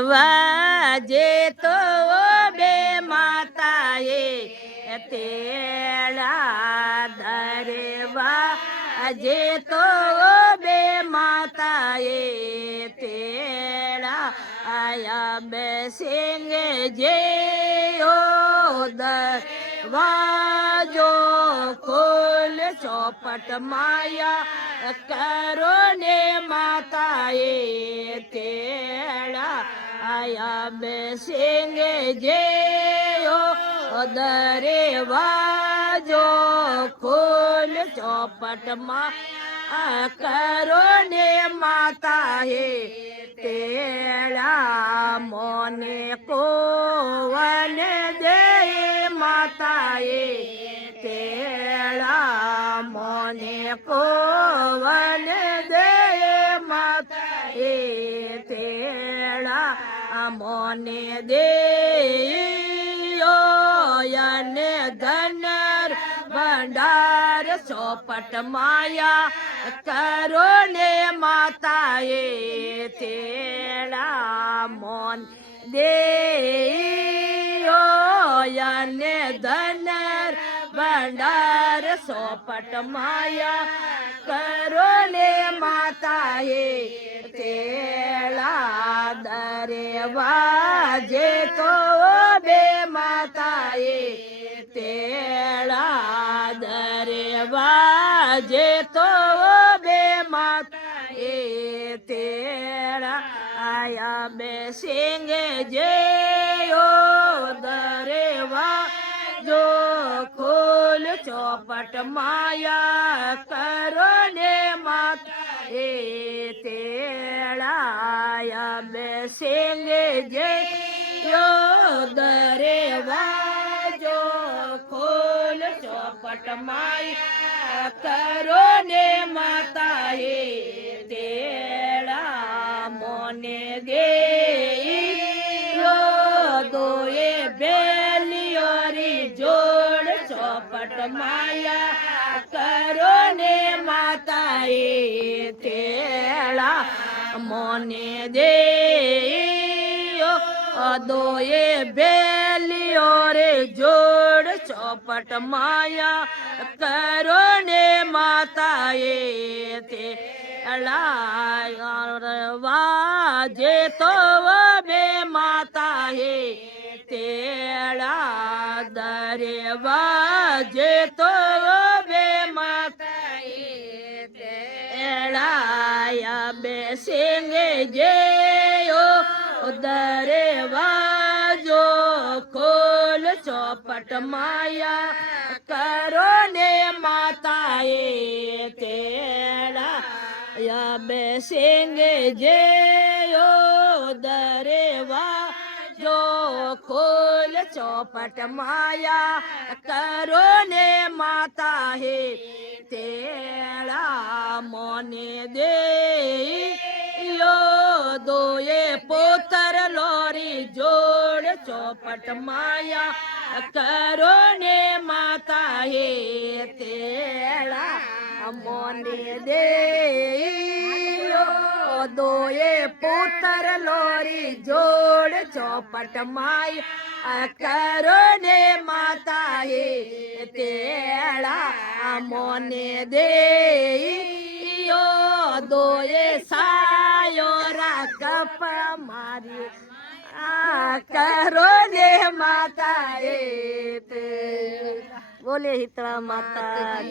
દરવાજે તો બે માતાએ તેડા દરવાજે તો બે માતાએ તેડા આયા બેસેંગે જે ઓ દરવાજો ખોલ ચોપટ માયા કરો ને માતાએ તેડા આયા બેસેંગે જે ઓ દરવાજો ખોલ ચોપટ માં કરો ને માતાએ તેડા મોને કોવને દે માતાએ તેડા મોને કોવને દે માતાએ તેડા મોને દે યને ધનર ભંડાર ચોપટ માયા કરો ને માતાએ તેડા મોન દે યને ધનર ભંડાર ચોપટ માયા કરો ને માતાએ તેડા દરવાજે તો બે માતાએ તેડા દરવાજે તો બે માતાએ તેડા આયા બેસેંગે જે ઓ દરવાજો ખોલ ચોપટ માયા કરો ને માતાએ તેડા આયા બેસેંગે જે ઓ દરવાજો ખોલ ચોપટ માયા કરો ને માતાએ તેડા મોને દે દોએ બેલિયોરી જોડ ચોપટ માયા કરો ને માતાએ તેડા મોને દે દોએ બેલિયો રે જોડ ચોપટ માયા કરો ને માતાએ દરવાજે તો બે માતાએ તેડા દરવાજે તો બે માતાએ તેડા બેસેંગે જે દરવાજો ખોલ ચોપટ માયા કરો ને માતાએ તેડા બેસેંગે જે દરવાજો ખોલ ચોપટ માયા કરો ને માતાએ તેડા મોને દે દોએ પોતર લોરી જોડ ચોપટ માયા કરો ને માતાએ તેડા મોને દે દોએ પોતર લોરી જોડ ચોપટ માયા કરો ને માતાએ તેડા મોને દે દોએ સાયો રાગપ મારી કરો ને માતાએ બોલે હિતળા માતા.